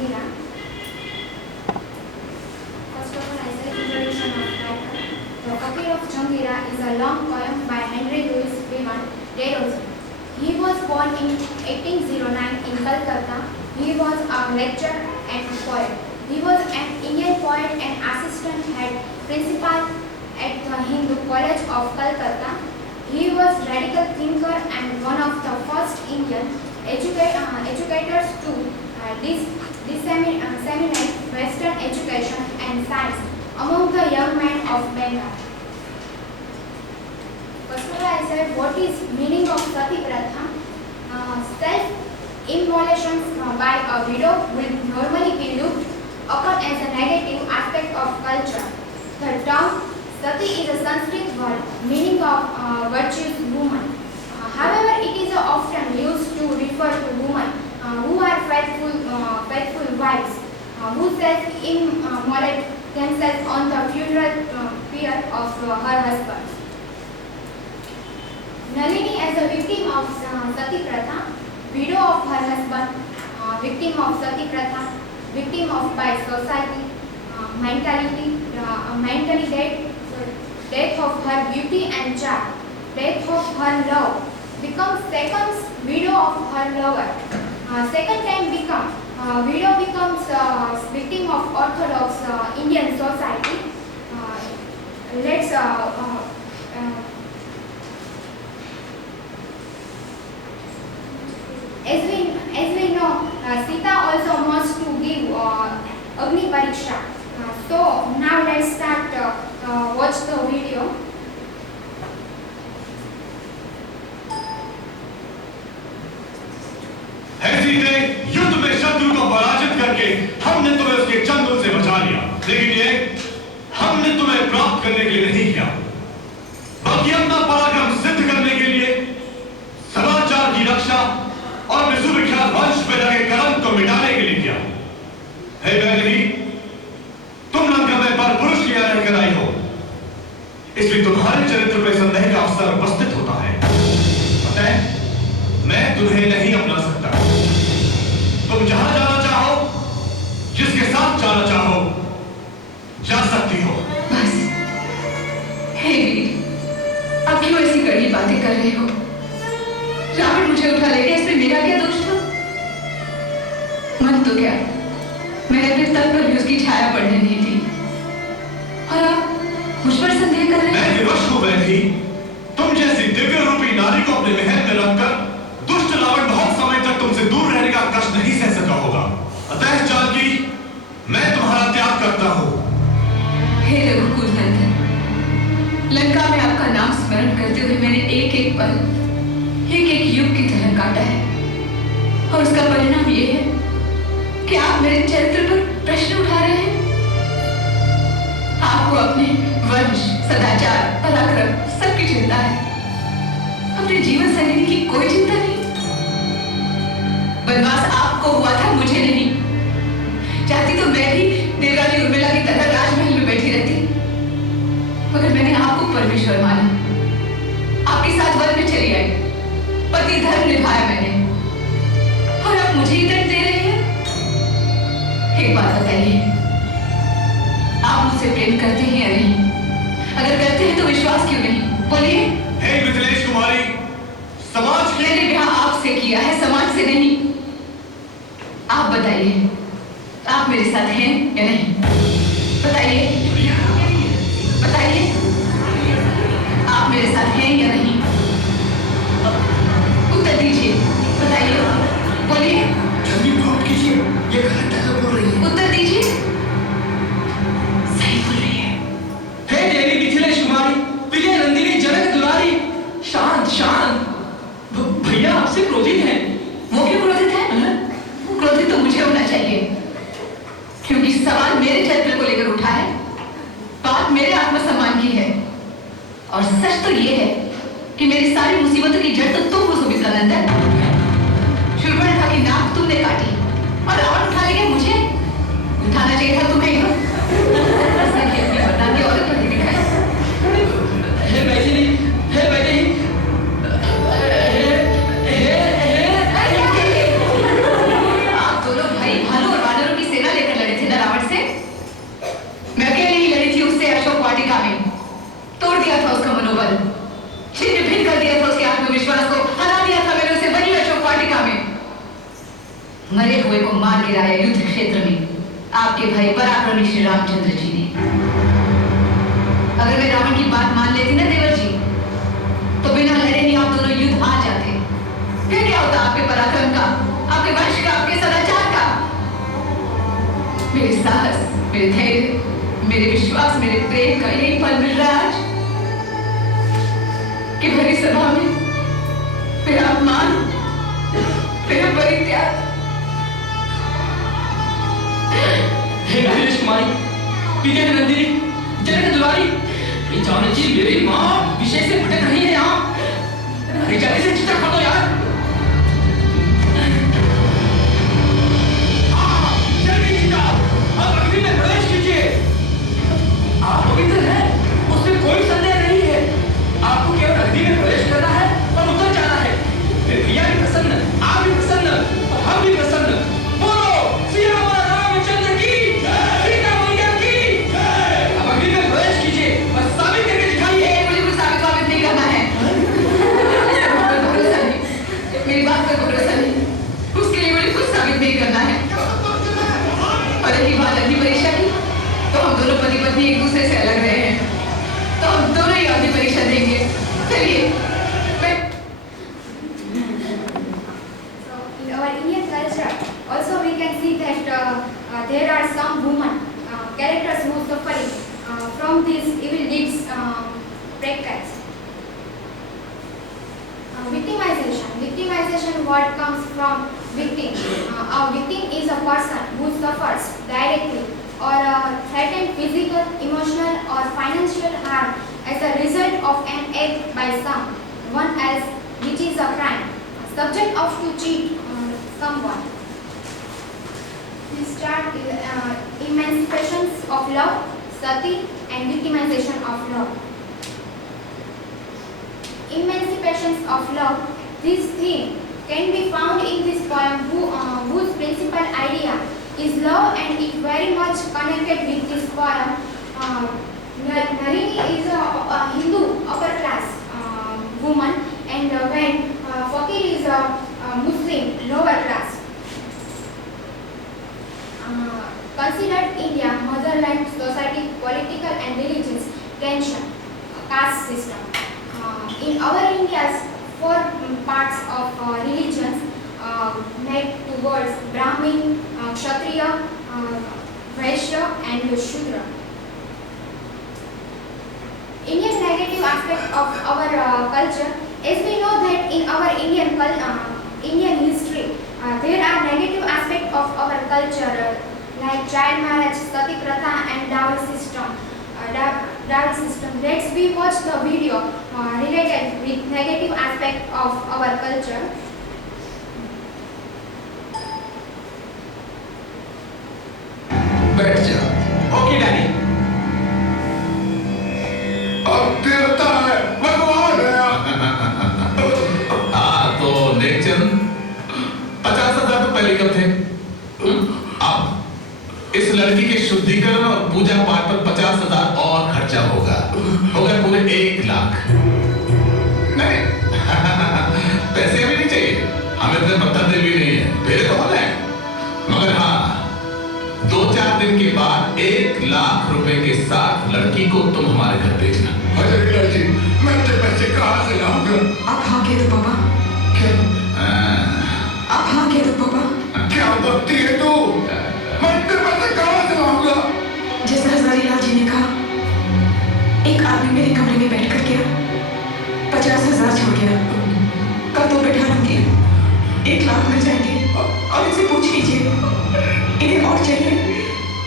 Jangira. First of all, I say introduction of title. The Fakir of Jangira is a long poem by Henry Louis Bevan Desrosiers. He was born in 1809 in Calcutta. He was a lecturer and poet. He was an Indian poet and assistant head principal at the Hindu College of Calcutta. He was radical thinker and one of the first Indian educators to disseminate Western education and science among the young men of Bengal. First of all, I said, what is meaning of Sati Pratha? Self-immolations by a widow will normally be looked upon as a negative aspect of culture. The term Sati is a Sanskrit word meaning of virtuous woman. However, it is often used to refer to women who are faithful wives, who self-immolate themselves on the funeral pyre of her husband. Nalini as a victim of Sati Pratha, widow of her husband, victim of Sati Pratha, victim of by society, mentally death of her beauty and charm, death of her love, becomes second widow of her lover. Second time widow becomes victim of Orthodox Indian society. As we know, Sita also wants to give Agni Pariksha. So now let's start watch the video. है सीते, युद्ध में शत्रु को पराजित करके हमने तुम्हें उसके चंगुल से बचा लिया, लेकिन ये हमने तुम्हें प्राप्त करने के लिए नहीं किया, बल्कि अपना पराक्रम सिद्ध करने के लिए सदाचार की रक्षा और विश्वविख्यात वंश में लगे कलंक को मिटाने के लिए किया। हे वैदेही, तुम लंका में परपुरुष की याद कर आई हो, इसलिए तुम्हारे चरित्र पर संदेह का अवसर उपस्थित होता है। अतः मैं तुम्हें नहीं अपना सकता। तुम जहां जाना चाहो, जिसके साथ जाना चाहो, जा सकती हो। बस, हे वीर, अब क्यों ऐसी कड़ी बातें कर रहे हो? रावण मुझे उठा ले गया, इसमें मेरा क्या दोष था? मन तो क्या, मैंने अपने तन पर भी उसकी छाया पड़ने नहीं दी। और आप मुझ पर संदेह कर रहे हैं? मैं विवश हूं वैदेही, तुम जैसी दिव्य रूपी नारी को अपने महल में रखकर दुष्ट रावण बहुत समय तक तुमसे दूर रहने का कष्ट नहीं सह सका होगा। अतः जानकी, मैं तुम्हारा त्याग करता हूं। हे रघुकुल नंदन, लंका में आपका नाम स्मरण करते हुए मैंने एक एक पल, एक एक युग की तरह काटा है, और उसका परिणाम ये है कि आप मेरे चरित्र पर प्रश्न उठा रहे हैं। आपको अपने वंश, सदाचार, पराक्रम सबकी चिंता है, अपने जीवन शैली की कोई चिंता नहीं। वनवास आपको हुआ था, मुझे नहीं। चाहती तो मैं भी देवरानी उर्मिला की तरह राजमहल में बैठी रहती, मगर मैंने आपको परमेश्वर माना, आपके साथ वन में चली आई, पति धर्म निभाया मैंने, और आप मुझे ही दंड दे रहे हैं। एक बात बताइए, आप मुझसे प्रेम करते हैं या नहीं? अगर करते हैं तो विश्वास क्यों नहीं? बोलिए। हे मिथिलेश कुमारी, समाज के मैंने ब्याह आपसे किया है, समाज से नहीं। आप बताइए, आप मेरे साथ हैं या नहीं? बताइए, बताइए, आप मेरे साथ हैं या नहीं? उत्तर दीजिए, बताइए, बोलिए। जल्दी बात कीजिए, ये गलत डायलॉग बोल रही है। उत्तर दीजिए, सही बोल रही है। हे देवी मिथिलेश कुमारी, विजय नंदिनी, जनक दुलारी, शांत शांत। भैया आपसे क्रोधित हैं। वो क्यों क्रोधित है? क्रोधित तो मुझे होना चाहिए, क्योंकि सवाल मेरे चरित्र को लेकर उठा है, बात मेरे आत्मसम्मान की है, और सच तो ये है कि मेरी सारी मुसीबतों की जड़ तो तुम हो सुमित्रा नंदन। शूर्पणखा की नाक तुमने काटी और रावण उठा ले गया मुझे। उठाना चाहिए था तुम्हें। अपनी बदनामी औरत पर ही दिखाई। हे बैठी, हे बैठी। आप दोनों भाई भालू और वानरों मरे हुए को मार गिराया युद्ध क्षेत्र में आपके भाई पराक्रमी श्री रामचंद्र जी ने। अगर मैं रावण की बात मान लेती ना देवर जी, तो बिना लड़े ही आप दोनों युद्ध हार जाते। फिर क्या होता आपके पराक्रम का, आपके वंश का, आपके सदाचार का? मेरे साहस, मेरे धैर्य, मेरे विश्वास, मेरे प्रेम का यही फल मिल रहा है आज कि भरी सभा में मेरा अपमान, मेरा परित्याग। हे नीलेश कुमारी, विजय नंदिनी, जनक दुलारी, ये जानकी मेरी माँ विषय से भटक रही है यहाँ। अरे जल्दी से चित्र कर दो यार। जल्दी चिता, अब अग्नि में प्रवेश कीजिए। आप पवित्र हैं, उसमें कोई संदेह नहीं है। आपको केवल अग्नि में प्रवेश करना है और उतर जाना है। फिर भैया भी प्रसन्न, आप भी प्रसन्न और हम भी प्रसन्न। बोलो श्री रामचंद्र की जय, सीता मैया की जय। अब अग्नि में प्रवेश कीजिए और साबित करके दिखाइए। मुझे कुछ साबित नहीं करना है। मेरी बात पर भरोसा नहीं, उसके लिए मुझे कुछ साबित नहीं करना है। और रही बात अग्नि परीक्षा की, तो हम दोनों पति पत्नी एक दूसरे से अलग रहे हैं, तो हम दोनों ही अग्नि परीक्षा देंगे। चलिए। So in our Indian culture, also we can see that there are some women characters who suffering from these evil deeds practiced. Victimization word comes from victim. A victim is a person who suffers directly or threatened physical, emotional or financial harm as a result of an act by someone else which is a crime. Subject of to cheat someone. We start with emancipation of love, sati and victimization of love. Emancipation of love. This theme can be found in this poem whose principal idea is love and it very much connected with this poem. Narini is a Hindu upper class woman and when Fakir is a Muslim lower class. Considered India motherland society, political and religious tension, caste system. In our India's four parts of religions made towards Brahmin, Kshatriya, Vaishya and Shudra. Indian negative aspect of our culture, as we know that in our Indian history there are negative aspects of our culture like child marriage, sati pratha and dowry system. Let's we watch the video related with negative aspect of our culture. बैठ जा। Okay daddy. अब देवता है, भगवान है। हाँ तो नेकचंद 50,000 तो पहले कब थे? अब इस लड़की के शुद्धिकरण और पूजा पाठ पर 50,000 और खर्चा होगा पूरे 1 लाख। नहीं पैसे भी नहीं चाहिए, हमें इतने पत्थर भी नहीं है, मेरे तो होना है। मगर हाँ 2-4 दिन के बाद 1 लाख रुपए के साथ लड़की को तुम हमारे घर भेजना। अरे लड़की, मैं इतने पैसे कहाँ से लाऊंगा? आप हाँ कह दो पापा। क्या? आप हाँ कह दो पापा। क्या बकती है तू? मैं इतने पैसे कहाँ से लाऊंगा? जैसा हजारी लाल जी ने कहा, एक आदमी मेरे कमरे में बैठ कर गया, 50,000 छोड़ गया। कल तो बैठा लूंगी, 1 लाख मिल जाएंगे। और इनसे पूछ लीजिए, इन्हें और चाहिए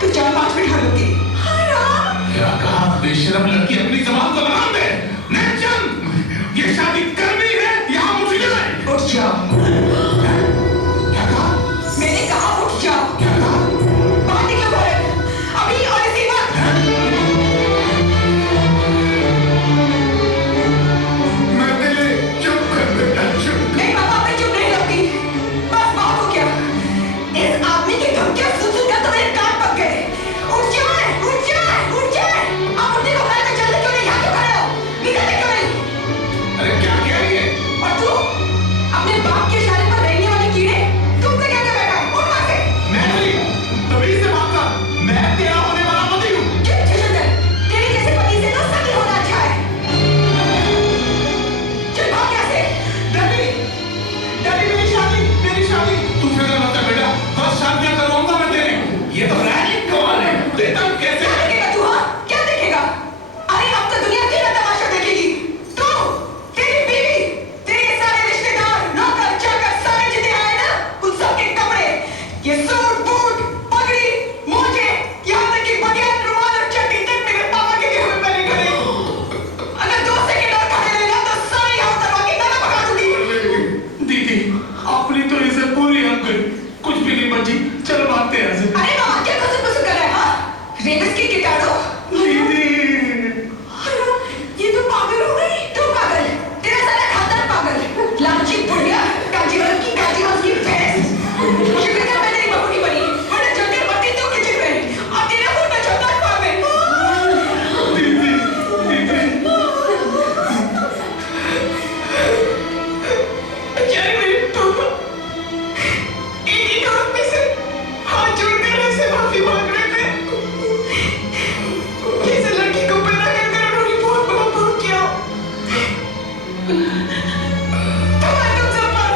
तो 4-5 बैठा लूंगी। क्या कहा बेशरम लड़की, अपनी जबान को लगाम दे। नेकचंद, ये शादी करनी है या मुझे जाए? उठ जाओ। क्या कहा? मैंने कहा उठ जाओ। क्या कहा? बाहर निकलो बाहर, अभी और इसी वक्त। मैं दिले चुप कर बेटा, चुप। नहीं पापा, मैं चुप नहीं रहूंगी। बस बहुत हो गया। इस आदमी की धमकियां सुन कर तो मेरे कान पक गए। उठ जाए, उठ जाए, उठ जाए। आप उठने को कहा तो जल्दी क्यों नहीं, यहाँ क्यों खड़े हो? तुम सब पर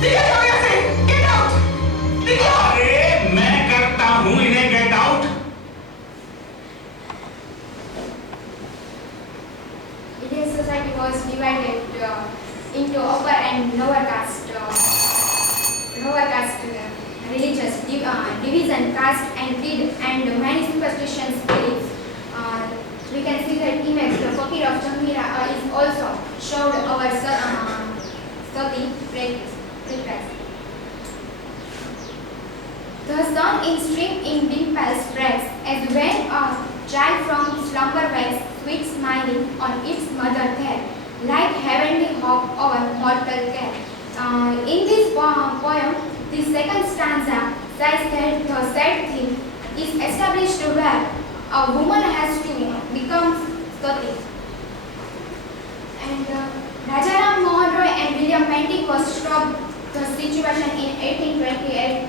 निकल जाओ यहाँ से, गेट आउट, निकलो। अरे मैं करता हूं इन्हें get out. Indian society was divided into upper and lower caste religious division, caste and creed, and many superstitions beliefs. We can see that image, the Fakir of Janghira is also showed our sati practice. The sun is streamed in dimples breaks as when a child from slumber wakes, sweet smiling on its mother there, like heavenly hope over mortal care. In this poem, the second stanza says that the sad thing is established where a woman has to become sati. And Rajaram Mohan Roy and William Bentinck was stopped the situation in 1828